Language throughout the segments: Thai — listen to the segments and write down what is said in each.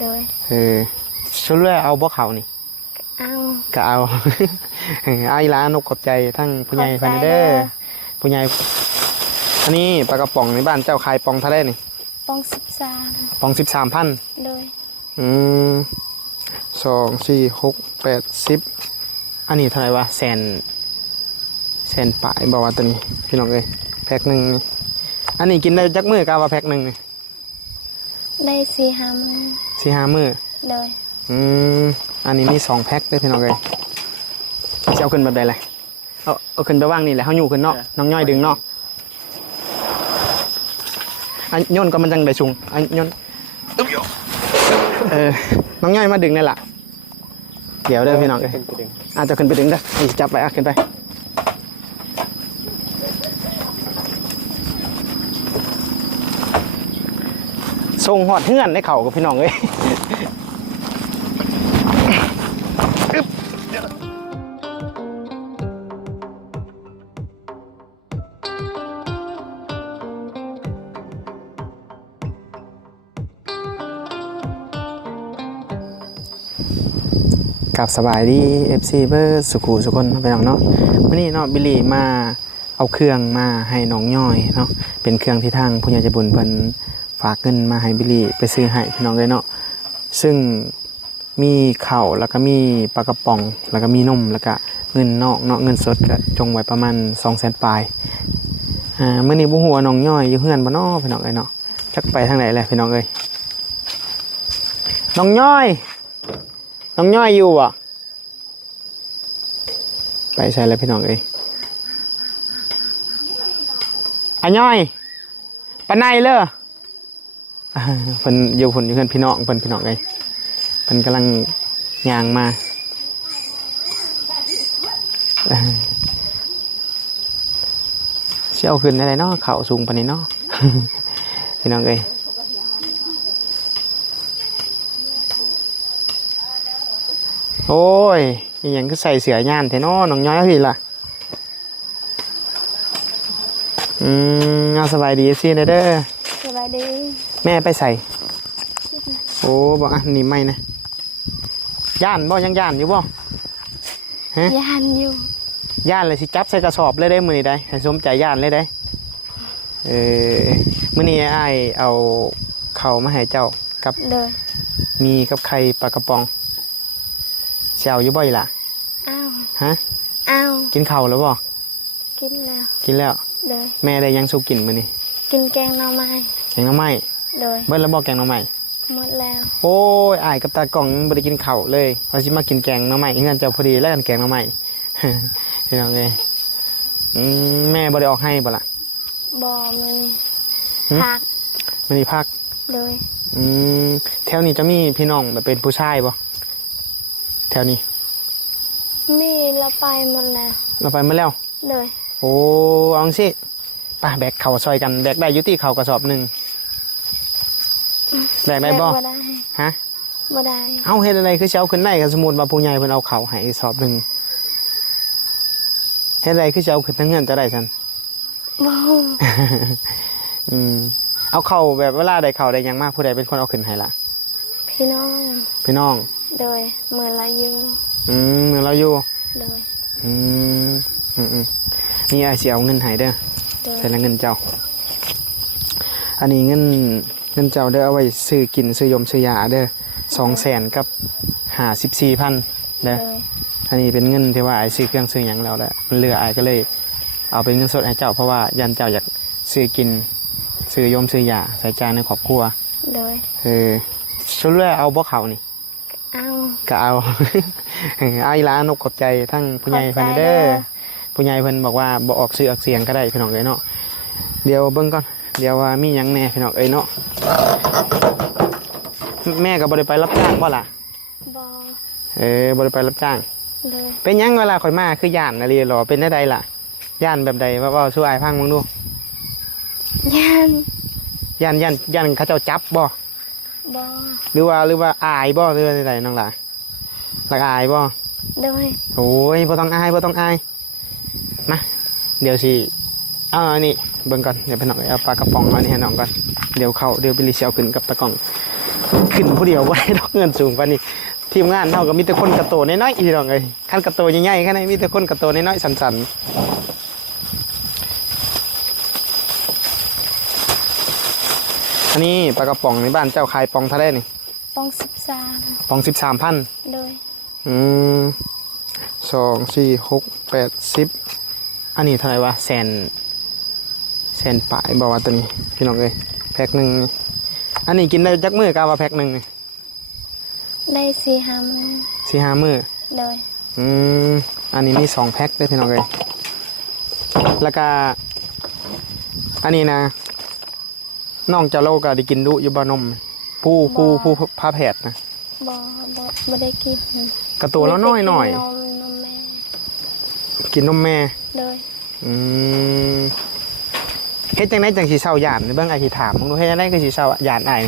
โดยชุดแรกเอาบ่เขานี่เอาก็เอา เอาอีหลานกขอบใจทั้งผู้ใหญ่พันเด้อผู้ใหญ่อันนี้ปลากระป๋องในบ้านเจ้าขายปองเท่าไรนี่ปองปอง13,000โดย2 4 6 8 10อันนี้เท่าไหร่วะแสนปลายบอกว่าตัวนี้พี่น้องเอ้ยแพ็คหนึ่งนี่อันนี้กินได้จักมื้อกาว่าแพ็คหนึ่งนี่ได้4-5 มื้อ4-5 มื้อโดยอันนี้มี2แพ็คด้วยพี่น้องเอ้ยจะเอาขึ้นแบบใดเลยเอาขึ้นไปว่างนี่แหละเขาอยู่ขึ้นเนาะน้องย่อยดึงเนาะอันย่นก็มันจังได้สูงอันย่นน้องย่อยมาดึงนี่แหละเดี๋ยวเด้อพี่น้องเอ้ยอาจจะขึ้นไปดึงเด้อนี่จับไปขึ้นไปส่งหอดเฮือนในเข่ากับพี่น้องเอ้ยกับสบายดี FC เบอร์สุขุสุคนไปน้องเนาะวันนี้เนาะบิลลี่มาเอาเครื่องมาให้น้องย่อยเนาะเป็นเครื่องที่ทางผู้ใหญ่ใจบุญเพิ่นฝากเงินมาให้บิลลี่ไปซื้อให้พี่น้องเลยเนาะซึ่งมีข้าวแล้วก็มีปลากระป๋องแล้วก็มีนมแล้วก็เงินนอกเนาะเงินสดก็จงไว้ประมาณ200,000 ปลายมื้อนี้บ่ฮู้ว่าน้องย่อยอยู่เฮือนบ่เนาะพี่น้องเอ้ยเนาะจักไปทางไหนแหละพี่น้องเอ้ยน้องย่อยอยู่อ่ะไปใช่แล้วพี่น้องเอ้ยย่อยปานไหนเลยเพิ่นอยู่เพื่อนพี่น้องเพิ่นพี่น้องเอ้ยเพิ่นกำลังย่างมาเชี่ยวขึ้นอะไรเนาะเขาสูงปานนี้เนาะ พี่น้องเอ้ยโอ้ยยังก็ใส่เสื้อย่านแท้เนาะน้องย้อยพี่ล่ะเอาสบายดีสิเด้อสบายดีแม่ไปใส่โอ้บอกอันนี้ไม่นะย่านบ่ยังย่านอยู่บ่ฮะย่านอยู่ย่านเลยสิจับใส่กระสอบเลยได้มื้อนี้ได้ให้สมใจย่านเลยได้มื้อนี้อ้ายเอาข้าวมาให้เจ้ากับมีกับไข่ปลากระป๋องเชียวอยู่บ่อยล่ะอ้าวฮะอ้าวกินข้าวแล้วบ่กินแล้วแม่ได้ยังสู้กินมื้อนี้กินแกงหน่อไม้เบิ้ลแล้วบ่แกงหน่อไม้หมดแล้วโอ้ยอ้ายกับตากล่องบ่ได้กินข้าวเลยพอสิมากินแกงหน่อไม้เฮือนเจ้าพอดีแล้วกันแกงหน่อไม้ พี่น้องเอ้ยแม่บ่ได้ออกให้บ่ล่ะบ่มื้อนี้พักมื้อนี้พักเลยแถวนี้จะมีพี่น้องแบบเป็นผู้ชายบ่แถวนี้มีเราไปหมดแล้วเลยโอ้เอาสิป่ะแบกเข่าซอยกันแบกได้ยุติเข่ากระสอบหนึ่งแบกได้บ่ฮะบ่ได้เอาเฮ็ดอะไรคือเช้าขึ้นได้กันสมมุติว่าผู้ใหญ่เพิ่นเอาเข่าให้สอบหนึ่งเฮ็ดอะไรคือเช้าขึ้นทั้งเงินจะได้ซั่นบ่ เอาเข่าแบบเวลาได้เข่าได้ยังมากผู้ใดเป็นคนเอาขึ้นให้ล่ะพี่น้องโดยเมื่อเราอยู่เมื่อเราอยู่โดยนี่ไอ้เสียเอาเงินให้เด้อใส่ละเงินเจ้าอันนี้เงินเจ้าเด้อเอาไว้ซื้อกินซื้อยมซื้อยาเด้อ200,000กับ54,000เด้ออันนี้เป็นเงินที่ว่าไอ้ซื้อเครื่องซื้อหยังแล้วแหละมันเหลือไอ้ก็เลยเอาเป็นเงินสดให้เจ้าเพราะว่ายันเจ้าอยากซื้อกินซื้อยมซื้อยาใส่ใจในครอบครัวโดยชุดแรกเอาบ่เขานี่ก็เอา เอาอีหลานกขอบใจทั้งผู้ใหญ่เพิ่นเด้อผู้ใหญ่เพิ่นบอกว่าบ่ออกชื่อออกเสียงก็ได้พี่น้องเอ้ยเนาะเดี๋ยวเบิ่งก่อนเดี๋ยวว่ามีหยังแน่พี่น้องเอ้ยเนาะแม่ก็บ่ได้ไปรับจ้างบ่ล่ะบ่บ่ได้ไปรับจ้างเป็นหยังเวลาข่อยมาคือย่านอะไรหรอเป็นได้ล่ะย่านแบบใดว่าช่วยอ้ายฟังมึงดูย่านเขาเจ้าจับบ่หรือว่าอายบ่หรืออะไรน้องล่ะลักอายบ่ด้วยโอ้ยบ่ต้องอายมาเดี๋ยวสินี่เบิ่งก่อนเดี๋ยวไปน้องเอาปลากระป๋องเอานี่ให้น้องก่อนเดี๋ยวบิลลี่เชียวขึ้นกับตะกล่อง ขึ้นผู้เดียวบ่ได้ดอกเงินสูงปานนี้ทีมงานเฮาก็มีแต่คนกระโตน้อยๆอีดอกเอ้ยคันกระโตใหญ่ๆคันนี้มีแต่คนกระโตน้อยๆสั่นๆอันนี้ปลากระป๋องในบ้านเจ้าขายปองเท่าไหร่นี่ ปองปอง 13,000 โดย 2 4 6 8 10อันนี้เท่าไหร่วะแสนปลายบอกว่าตัวนี้พี่น้องเอ้ยแพ็คหนึ่งนี่อันนี้กินได้จักมื้อกะว่าแพ็คหนึ่งนี่ ได้4-5 มื้อ 4-5 มื้อ โดย อันนี้มี2แพ็คได้พี่น้องเอ้ยแล้วก็อันนี้นะน้องเจ้าโลก็ได้กินดุอยู่บ่นมผู้พาแพทย์นะ บ่ได้กิน กระตัวแล้วน้อย นมแม่ กินนมแม่ โดย เฮ็ดจังได๋จังสิเซาย่านเบิ่งไอ้สิถามมึงดูเฮ็ดจังได๋คือสิเซาย่านอ้าย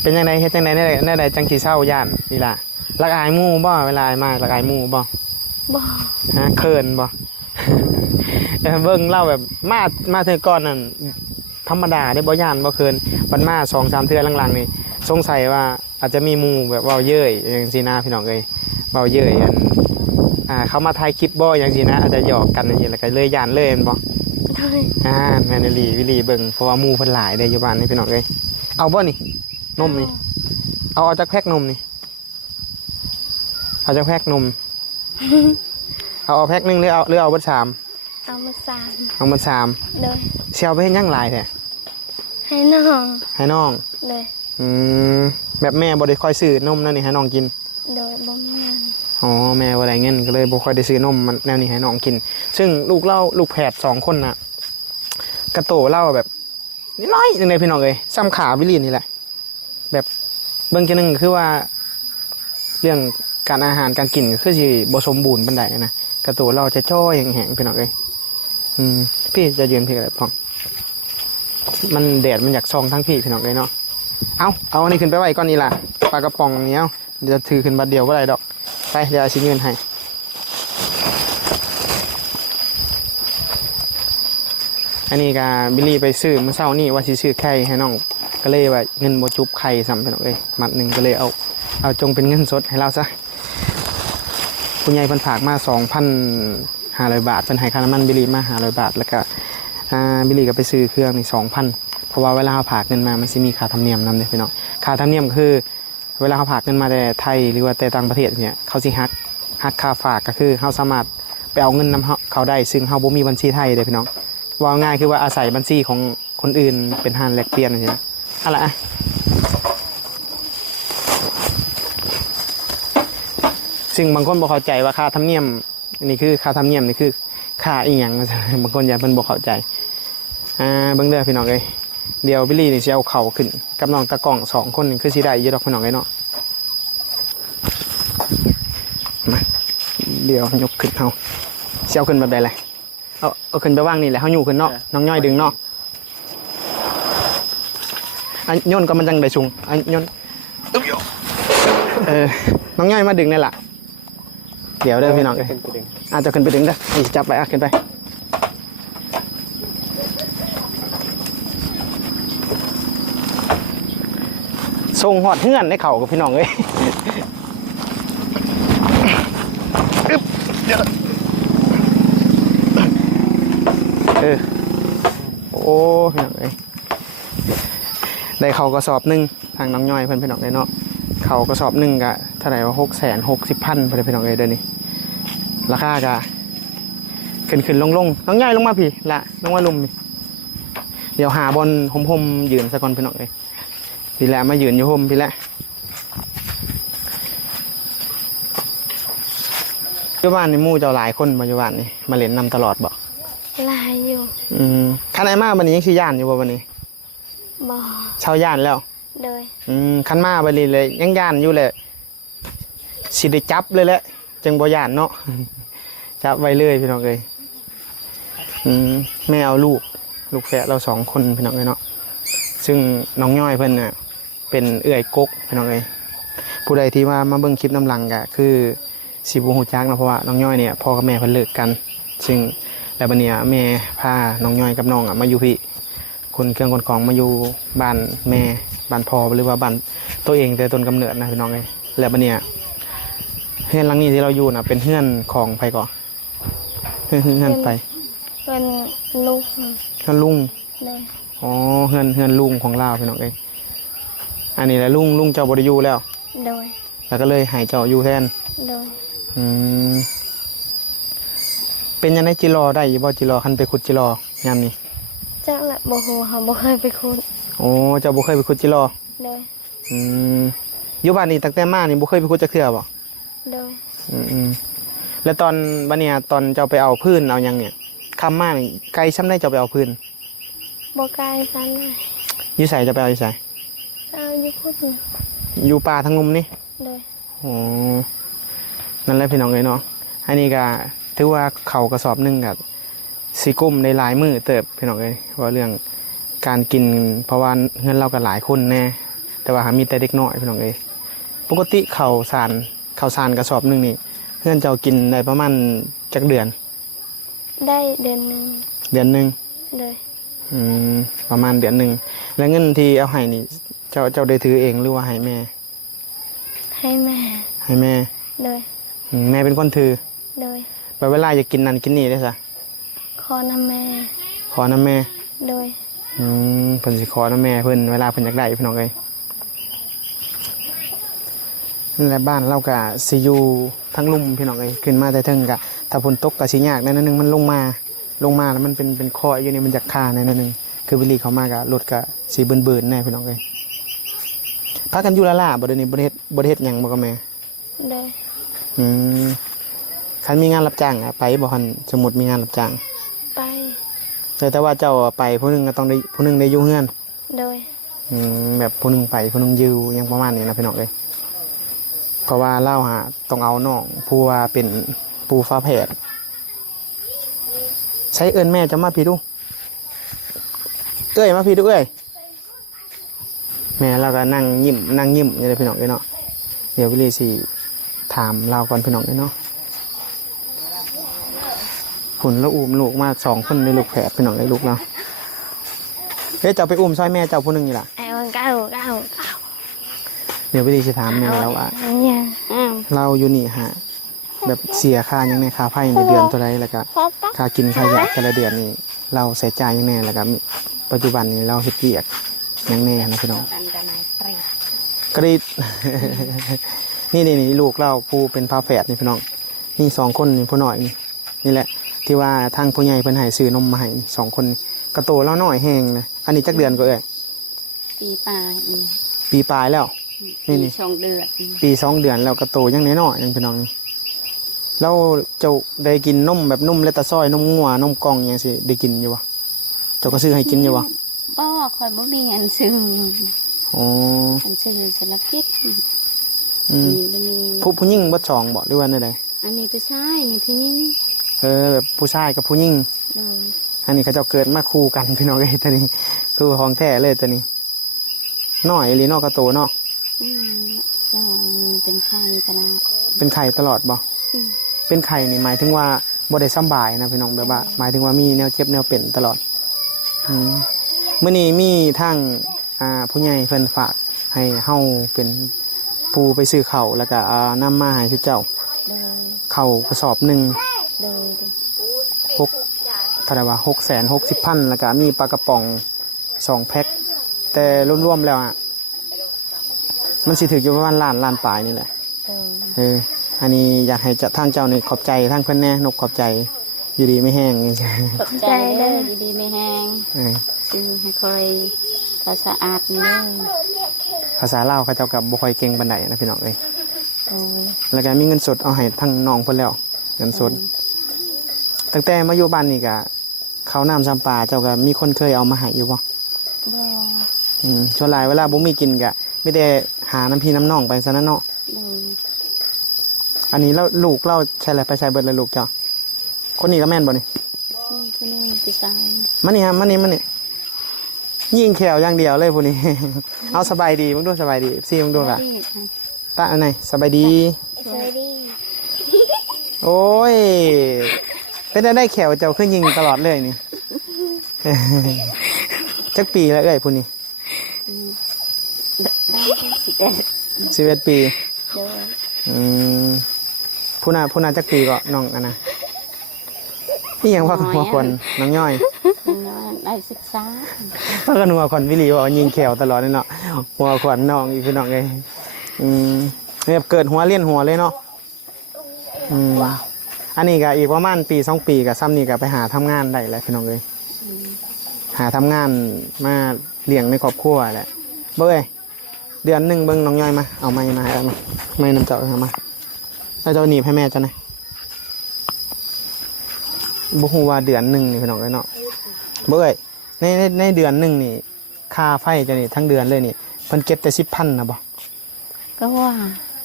เป็นจังได๋เฮ็ดจังได๋แน่จังสิเซาย่านนี่ล่ะรักอายหมู่บ่เวลาอายมารักอายหมู่บ่ บ่ ฮะเขินบ่ เบิ่งเล่าแบบมาเทื่อก่อนนั่นธรรมดาได้บ่ย่านบ่เขินบัดมา 2-3 เทื่อหลังๆนี่สงสัยว่าอาจจะมีหมู่แบบเว้าเย้ยจังซี่นะพี่น้องเอ้ยเว้าเย้ยเขามาถ่ายคลิปบ่จังซี่นะอาจจะหยอกกันจังซี่แล้วก็เลยย่านเลยแม่นบ่ โดย แม่นอีหลีวิลีเบิ่งเพราะว่าหมู่เพิ่นหลายเด้อยู่บ้านนี่พี่น้องเอ้ยเอาบ่นี่นมนี่เอาจักแพ็คนมนี่เอาจักแพ็กนม เอาแพ็คนึงหรือเอาเบิด3เอามา3เอาเบิด3โดย สิเอาไปเฮ็ดหยังหลายแท้ ให้น้อง ให้น้อง โดย แบบแม่บ่ได้ค่อยซื้อนมนั่นนี่ให้น้องกิน โดยบ่มีเงิน อ๋อแม่บ่ได้เงินก็เลยบ่ค่อยได้ซื้อนมมันแนวนี้ให้น้องกินซึ่งลูกแฝด2คนน่ะกระโตเล่าแบบน้อยๆนึงเลยพี่น้องเอ้ยซ้ำขาวิลีนี่แหละแบบเบิ่งจังนึงคือว่าเรื่องการอาหารการกินก็คือสิบ่สมบูรณ์ปานใดนะกระโตเราจะจ้อยแห้งๆพี่น้องเอ้ยพี่จะยืนพี่ก็ได้พ่องมันแดดมันอยากส่องทั้งพี่น้องเอ้ยเนาะเอาอันนี้ขึ้นไปไว้ก่อนนี่ล่ะปลากระป๋องนี้เดี๋ยวจะถือขึ้นบัดเดียวบ่ได้ดอกไปเดี๋ยวเอาสิเงินให้อันนี้ก็บิลลี่ไปซื้อมื้อเช้านี่ว่าสิซื้อไข่ให้น้องก็เลยว่าเงินบ่จุบไข่ซ้ำพี่น้องเอ้ยมัดนึงก็เลยเอาจงเป็นเงินสดให้เราซะคุณยายเพิ่นฝากมา 2,500 บาทเพิ่นให้ค่าน้ำมันบิลลี่มา500 บาทแล้วก็บิลลี่ก็ไปซื้อเครื่องนี่ 2,000 เพราะว่าเวลาเราฝากเงินมามันสิมีค่าธรรมเนียมนำเด้พี่น้องค่าธรรมเนียมคือเวลาเราฝากเงินมาแต่ไทยหรือว่าแต่ต่างประเทศเนี่ยเขาสิหักค่าฝากก็คือเฮาสามารถไปเอาเงินนำเขาได้ซึ่งเฮาบ่มีบัญชีไทยเด้พี่น้องว่าง่ายคือว่าอาศัยบัญชีของคนอื่นเป็นห้านแลกเปลี่ยนจังซี่นะเอาล่ะซึ่งบางคนบ่เข้าใจว่าค่าธรรมเนียมนี่คือค่าธรรมเนียมนี่คือค่าอีหยังบางคนอย่าเพิ่นบ่เข้าใจเบิ่งเด้อพี่น้องเอ้ยเดี๋ยวบิลลี่นี่สิเอาเข่าขึ้นกับน้องตะกล้อง2คนนี่คือสิได้อยู่ดอกพี่น้องเอ้ยเนาะมาเดี๋ยวยกขึ้นเฮาสิเอาขึ้นแบบใดล่ะเอาขึ้นไปวางนี่แหละเฮาอยู่ขึ้นเนาะน้องย่อยดึงเนาะย่นก็มันจังได้สูงย่นน้องย่อยมาดึงนี่ล่ะเดี๋ยวเด้อพี่น้องเอ้ยจะขึ้นไปดึงเด้อนี่จับไปขึ้นไปส่งหอดเฮือนได้เข่ากับพี่น้องเอ้ยโอ้พี่น้องเอ้ยได้เข่ากระสอบนึงทางน้องย่อยเพื่อนพี่น้องเลยเนาะเข่ากระสอบนึงกะเท่าไหร่ว่า660,000พี่น้องเอ้ยเดี๋ยวนี้ราคากะขึ้นลงน้องย่อยลงมาพี่ละลงมาลุมนี่เดี๋ยวหาบอลหมยืนสักคนพี่น้องเอ้ยพี่แหละมายืนอยู่ห่มพี่แหละอยู่บ้านนี่มู่เจ้าหลายคนมาอยู่บ้านนี่มาเล่นนำตลอดบ่ลายอยู่คันไหนมาวันนี้ยังสิย่านอยู่บ่วันนี้บ่เช่าย่านแล้วโดยคันมาบัดนี้เลยยังย่านอยู่เลยสิได้จับเลยแหละจังบ่ย่านเนาะจับไว้เลยพี่น้องเอ้ยแม่เอาลูกแฝดเรา2คนพี่น้องเอ้ยเนาะซึ่งน้องย่อยเพิ่นน่ะเป็นเอื้อยกกพี่น้องเอ้ยผู้ใดที่ว่ามาเบิ่งคลิปน้ำหลังก็คือสิบ่ฮู้จักนะเพราะว่าน้องย่อยเนี่ยพ่อกับแม่เพิ่นเลิกกันซึ่งแล้วบัดนี้แม่พาน้องย่อยกับน้องมาอยู่พี่ คนเครื่องคนของมาอยู่บ้านแม่บ้านพ่อหรือว่าบ้านตัวเองแต่ต้นกำเนิดนะพี่น้องเลยแล้วบัดเนี่ยเฮือนหลังนี้ที่เราอยู่น่ะเป็นเฮือนของไผก่อนเฮือนไป เป็นลูก เฮือนลุง เลย อ๋อเฮือนลุงของเราพี่น้องเลยอันนี้แหละลุงเจ้าบ่ได้อยู่แล้ว โดย แล้วก็เลยให้เจ้าอยู่แทน โดย อืมเป็นยังไงจิรอได้อยู่บ่จิรอคันไปขุดจิรอยามนี้ จักละบ่ฮู้ค่ะบ่เคยไปคุด โอ้เจ้าบ่เคยไปขุดจิรอ โดย อืมอยู่บ้านนี้ตั้งแต่มานี่บ่เคยไปขุดจักเทื่อบ่ โดย อืมแล้วตอนบัดเนี้ยตอนเจ้าไปเอาพื้นเอาหยังเนี่ยคำมานี่ไกลซ้ำได้เจ้าไปเอาพื้น บ่ไกลปานใด อยู่ไสจะไปเอาอยู่ไส เอาอยู่พุทธ อยู่ป่าทางงุมนี่ โดย อ๋อนั่นแหละพี่น้องเอ้ยเนาะอันนี้ก็ถือว่าเข้ากระสอบหนึงก็สิกุ้มในหลายมื้อเติบพี่น้องเอ้ยว่าเรื่องการกินเพราะว่าเงินเราก็หลายคนแน่แต่ว่าหามีแต่เด็กน้อยพี่น้องเอ้ยปกติข้าวสารกระสอบหนึงนี่เพื่อนเจ้ากินได้ประมาณจักเดือน ได้เดือนหนึง เดือนหนึง โดย อืมประมาณเดือนหนึงแล้วเงินที่เอาให้นี่เจ้าได้ถือเองหรือว่าให้แม่ ให้แม่ ให้แม่ โดย แม่เป็นคนถือ โดย ไปเวลาอยากกินนั่นกินนี่ได้ซะ ขอนำแม่ ขอน้ำแม่ โดย เพิ่นสิขอน้ำแม่เพิ่นเวลาเพิ่นอยากได้พี่น้องเอ้ยนั่นแหละบ้านเราก็สิอยู่ทั้งลุ่มพี่น้องเอ้ยขึ้นมาแต่เทิงก็ถ้าฝนตกก็สิยากแน่นอนนึงมันลงมาแล้วมันเป็นคออยู่นี่มันจะคาแน่นอนนึงคือวิลีเขามาก็รถก็สิเบิ่นๆแน่พี่น้องเอ้ยพากันอยู่ละล่าบ่เดี๋ยวนี้บ่ได้เฮ็ดหยังบ่กับแม่ โดย คันมีงานรับจ้างอะไปบ่คันสมมุติมีงานรับจ้าง ไป แต่ว่าเจ้าไปผู้หนึงก็ต้องได้ผู้หนึงได้อยู่เฮือน โดย แบบผู้หนึงไปผู้หนึงอยู่อยังประมาณนี้นะพี่น้องเอ้ยเพราะว่าเล่าต้องเอาน้องผู้ว่าเป็นปูฟ้าแผดใช้เอิ้นแม่จะมาพี่ดูมาพี่ดูเอ้ยแม่เราก็นั่งยิ้มอยู่เลยพี่น้องเอ้ยเนาะเดี๋ยววิลีสิถามเราก่อนพี่น้องเอ้ยเนาะผลแล้วอุ้มลูกมา2คนในลูกแผดพี่น้องเอ้ยลูกเราเฮ้ยเจ้าไปอุ้มซอยแม่เจ้าผู้หนึงนี่ล่ะ ไอ้วันเก้า เดี๋ยววิลีสิถามแม่แล้วว่า เนี่ย เราอยู่นี่ฮะแบบเสียค่ายังไงค่าไฟในเดือนเท่าไรแล้วก็ค่ากินค่ายาแต่ละเดือนนี่เราใส่จ่ายยังไงแล้วก็ปัจจุบันนี้เราเฮ็ดเวียกยังไงนะพี่น้องกรีด นี่ลูกเราผู้เป็นพาแฝดนี่พี่น้องนี่2คนนี่ผู้น้อยนี่แหละที่ว่าทางผู้ใหญ่เพิ่นให้ซื้อนมมาให้2คนกระโตแล้วน้อยแห้งนะอันนี้จักเดือนก็เอ้ย ปีปลาย ปีปลายแล้ว นี่ ปี2 เดือน ปี2 เดือนแล้วกระโตยังน้อยๆยังพี่น้องนี่เราเจ้าได้กินนมแบบนมและตะซ้อยนมงัวนมกล่องอย่างสิได้กินอยู่บ่เจ้าก็ซื้อให้กินอยู่บ่ บ่คอยบ่มีเงินซื้อ อ๋อ เงินซื้อสารพิษ นี่มี ผู้หญิงบ่2บ่หรือว่าใด อันนี้ผู้ชายนี่พี่ยิ่ง แบบผู้ชายกับผู้หญิง โดย อันนี้เขาเจ้าเกิดมาคู่กันพี่น้องเอ้ยตัวนี้คือของแท้เลยตัวนี้น้อยอีหลีนอกกระโตเนาะ เจ้าเป็นไข้ตลอด เป็นไข่ตลอดบ่ อืม เป็นไข่นี่หมายถึงว่าบ่ได้สำบายนะพี่น้องแบบว่าหมายถึงว่ามีแนวเจ็บแนวเป็นตลอดมื้อนี้มีทางผู้ใหญ่เพิ่นฝากให้เฮาเป็นผู้ไปซื้อข้าวแล้วก็นำมาให้ทุกเจ้า โดย ข้าวกระสอบหนึง โดย 6เท่าไหร่ว่า660,000แล้วก็มีปลากระป๋อง2แพ็คแต่รวมๆแล้วมันสิถึงอยู่ประมาณล้านปลายนี่แหละ โดย อันนี้อยากให้ทางเจ้านี่ขอบใจทางเพิ่นแน่นกขอบใจอยู่ดีไม่แห้ง ขอบใจเด้อดีๆไม่แห้งซื้อให้ค่อยเขาสะอาดนี่เด้อ ภาษาลาวเขาเจ้ากับบ่ค่อยเก่งปานใดนะพี่น้องเอ้ย โดย แล้วก็มีเงินสดเอาให้ทั้งน้องเพิ่นแล้วเงินสดตั้งแต่มาอยู่บ้านนี่ก็ข้าวน้ำซ้ำปลาเจ้าก็มีคนเคยเอามาให้อยู่บ่ บ่ ส่วนหลายเวลาบ่มีกินก็มีแต่หาน้ำพี่น้ำน้องไปซะนั่นเนาะ โดย อันนี้แล้วลูกเราใช่แหละไปใช้เบิดเลยลูกเจ้าคนนี้ก็แม่นบ่นี่ นี่ผู้นึงผู้ชาย มานี่ฮะมานี่ยิงแขวอย่างเดียวเลยพวกนี้ เอาสบายดีมึงดูสบายดีซี่มึงดูล่ะตาอันไหนสบายดี สวัสดี โอ้ยเป็นได้แขวเจ้าขึ้นยิงตลอดเลยนี่ จักปีแล้วเอ้ยผู้นี้ ได้11 11 ปี โดย อืมผู้น่าจักปีก็น้องอันน่ะนี่ยังว่าหัวคนน้องย่อย ได้13 ว่ากันหัวคนวิลีว่ายิงแขวตลอดเลยเนาะหัวขวัญน้องอีกพี่น้องเอ้ยเนี่ยเกิดหัวเลี้ยนหัวเลยเนาะอันนี้ก็อีกประมาณปี2 ปีกับซ้ำนี่ก็ไปหาทำงานได้แล้วพี่น้องเอ้ยหาทำงานมาเลี้ยงในครอบครัวแหละเบ้ยเดือนหนึ่งเบิ้งน้องย่อยมาเอาไม้มาให้เอามาไม้น้ำเจ้าเอามาแล้วเจ้าหนีบให้แม่เจ้าหน่อยบุหัวาเดือนหนึ่งนี่พี่น้องเอ้ยเนาะเบ้ยในเดือนหนึ่งนี่ค่าไฟเจ้านี่ทั้งเดือนเลยนี่เพิ่นเก็บแต่10,000นะบ่ ก็ว่า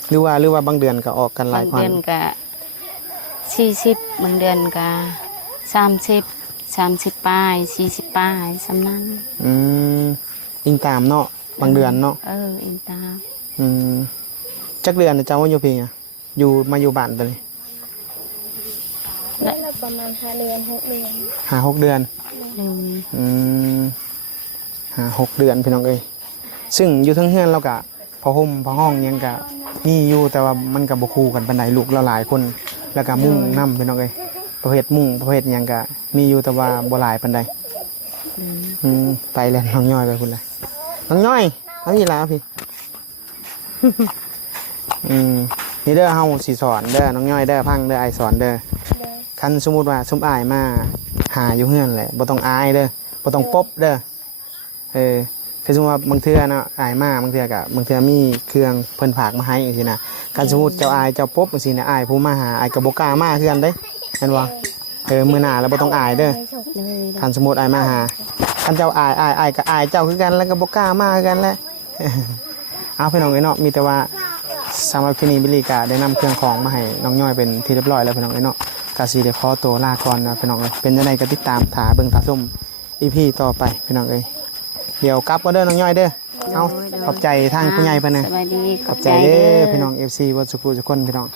หรือว่าบางเดือนก็ออกกันหลา บาย ง พัน เดือนก็40บางเดือนก็30ปลาย40ปลายสำนั้น อิงตามเนาะบางเดือนเนาะ อินตา จักเดือนเจ้าว่าอยู่เพียงอ่ะมาอยู่บ้านตัวนี้ ได้ประมาณ5 เดือน 6 เดือน 5-6 เดือน 5-6 เดือนพี่น้องเอ้ยซึ่งอยู่ทั้งเฮือนเรากะพอห่มพอห้องยังกะมีอยู่แต่ว่ามันกับบ่คู่กันปานใดลูกเราหลายคนแล้วก็มุ่งนำพี่น้องเอ้ยประเภทมุ่งประเภทหยังกะมีอยู่แต่ว่าบ่หลายปานใดไปแล้วน้องย่อยไปพุ่นเลยน้องย่อยเอาอีหลาพี่ นี่เด้อเฮาสิสอนเด้อน้องย่อยเด้อพังเด้อไอสอนเด้อคันสมมุติว่าซุมอายมาหาอยู่เฮือนแหละบ่ต้องอายเด้อบ่ต้องปบเด้อคือสมมุติว่าบางเทื่อเนาะอายมาบางเทื่อก็บางเทื่อมีเครื่องเพิ่นฝากมาให้จังซี่นะคันสมมุติเจ้าอายเจ้าปบจังซี่นะอายผู้มาหาอายก็บ่กล้ามาคือกันเด้เห็นบ่มื้อหน้าแล้วบ่ต้องอายเด้อคันสมมุติอายมาหาคันเจ้าอายก็อายเจ้าคือกันแล้วก็บ่กล้ามาคือกันแหละ เอาพี่น้องเอ้ยเนาะมีแต่ว่าสำหรับที่นี่บิลลี่ก็ได้นำเครื่องของมาให้น้องย่อยเป็นที่เรียบร้อยแล้วพี่น้องเอ้ยเนาะก็สิได้ขอตัวลาก่อนนะพี่น้องเอ้ยเป็นจังไดก็ติดตามถาเบิ่งถาชม EP ต่อไปพี่น้องเอ้ยเดี๋ยวกลับมาเด้อน้องย่อยเด้อเอาขอบใจทางผู้ใหญ่เพิ่นนะ สบายดี ขอบใจเด้อพี่น้อง FC บ่สุขทุกคนพี่น้อง